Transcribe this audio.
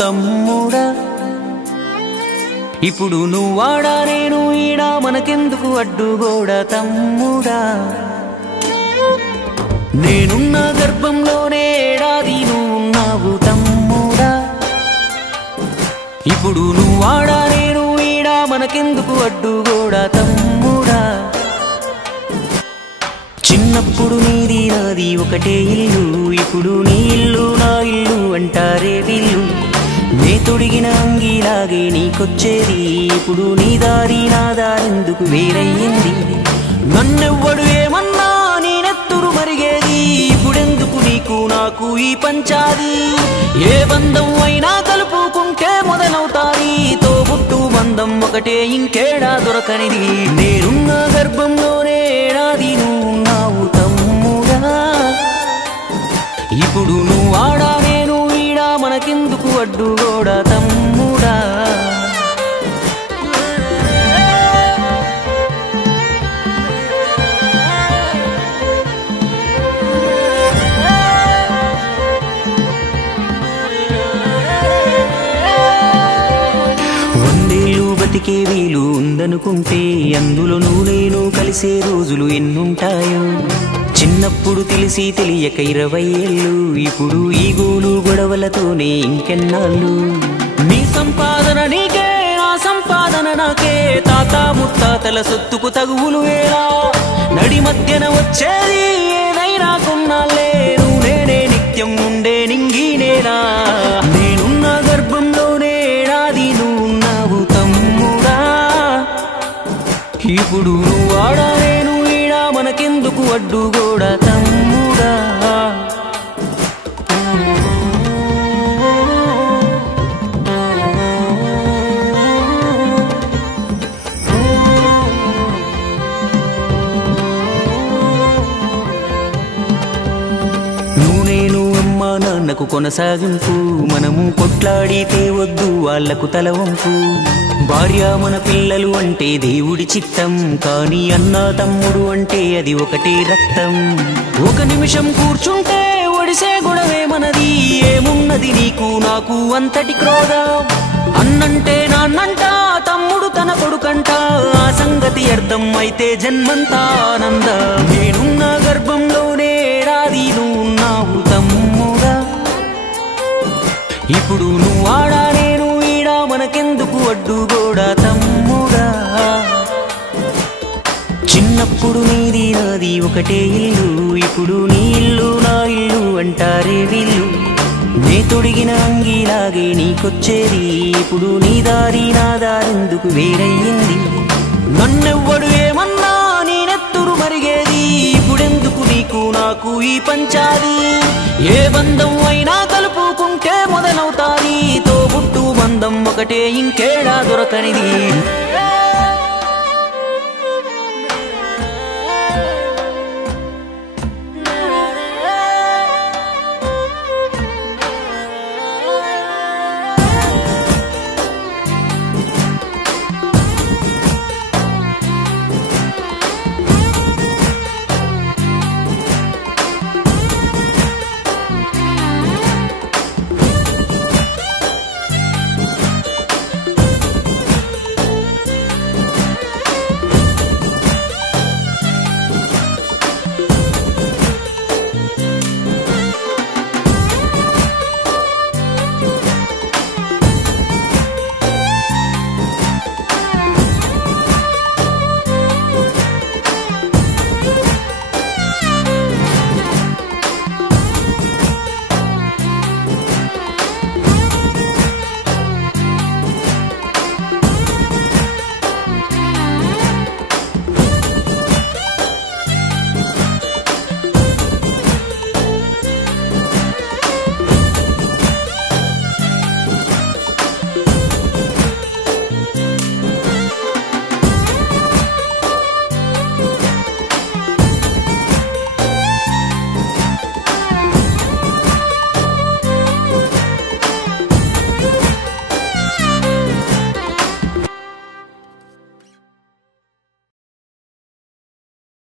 తమ్ముడా ఇప్పుడు నువ్వాడా నేను ఈడా మనకెందుకు అడ్డుగోడా తమ్ముడా నేనున్న గర్భంలోనే ఏడాది నువ్వున్నావు తమ్ముడా ఇప్పుడు నువ్వాడా నేను ఈడా మనకెందుకు అడ్డుగోడా తమ్ముడా చిన్నప్పుడు నీది నాది ఒకటే ఇల్లు ఇప్పుడు నీ ఇల్లు నా ఇల్లు అంటారే వీళ్ళు నే తొడిగిన అంగీలాగే నీకొచ్చేది ఇప్పుడు నీ దారి నా దారెందుకు వేరయ్యింది నన్నెవ్వడు ఏమన్నా నేనెత్తురు మరిగేది ఇప్పుడెందుకు నీకు నాకు ఈ పంచాది ఏ బంధం అయినా కలుపుకుంటే మొదలవుతాది తోబుట్టు బంధం ఒకటే ఇంకేడా దొరకనిది నేనున్న గర్భంలోనే ఏడాది నువ్వున్నావు తమ్ముడా ఇప్పుడు నువ్వాడా నేను ఈడా మనకెందుకు అడ్డుగోడా తమ్ముడా వందేళ్ళు బతికే వీలు ఉందనుకుంటే అందులో నేను కలిసే రోజులు ఎన్నుంటాయో చిన్నప్పుడు తెలిసి తెలియక 20 ఏళ్ళు ఇప్పుడు ఈ గోలు గొడవలతోనే ఇంకెన్నాళ్ళు నీ సంపాదన నీకే నా సంపాదన నాకే తాత ముత్తాతల సొత్తుకు తగువులు వేలా నడి మధ్యన వచ్చేది ఏదైనా కొన్నాళ్ళే నువ్వు నేనే నిత్యం ఉండే నింగినేనా నేనున్న గర్భంలోనే ఏడాది నువ్వున్నావు తమ్ముడా ఇప్పుడు నువ్వాడా నేను ఈడా మనకెందుకు అడ్డుగోడా తమ్ముడా నేను అమ్మా నాన్నకు కొనసాగింపు మనము కొట్లాడితే వద్దు వాళ్లకు తలవంపు భార్య మన పిల్లలు అంటే దేవుడి చిత్తం కానీ అన్న తమ్ముడు అంటే అది ఒకటే రక్తం ఒక నిమిషం కూర్చుంటే ఒడిసే గొడవే మనది ఏమున్నది నీకు నాకు అంతటి క్రోధం అన్నంటే నాన్నంట తమ్ముడు తన కొడుకంట ఆ సంగతి అర్థం అయితే జన్మంతా ఆనంద నేనున్న గర్భంలోనే ఏడాది నువ్వున్నావు తమ్ముడా ఇప్పుడు నువ్వాడా నేను ఈడా మనకెందుకు అడ్డుగోడా తమ్ముడా చిన్నప్పుడు నీది నాది ఒకటే ఇల్లు ఇప్పుడు నీ ఇల్లు నా ఇల్లు అంటారే వీళ్ళు నే తొడిగిన అంగీలాగే నీకొచ్చేది ఇప్పుడు నీ దారి నా దారెందుకు వేరయ్యింది నన్నెవ్వడు ఏమన్నా నేనెత్తురు మరిగేది ఇప్పుడెందుకు నీకు నాకు ఈ పంచాది ఏ బంధం అయినా కలుపుకుంటే మొదలవుతాది తోబుట్టు బంధం ఒకటే ఇంకేడా దొరకనిది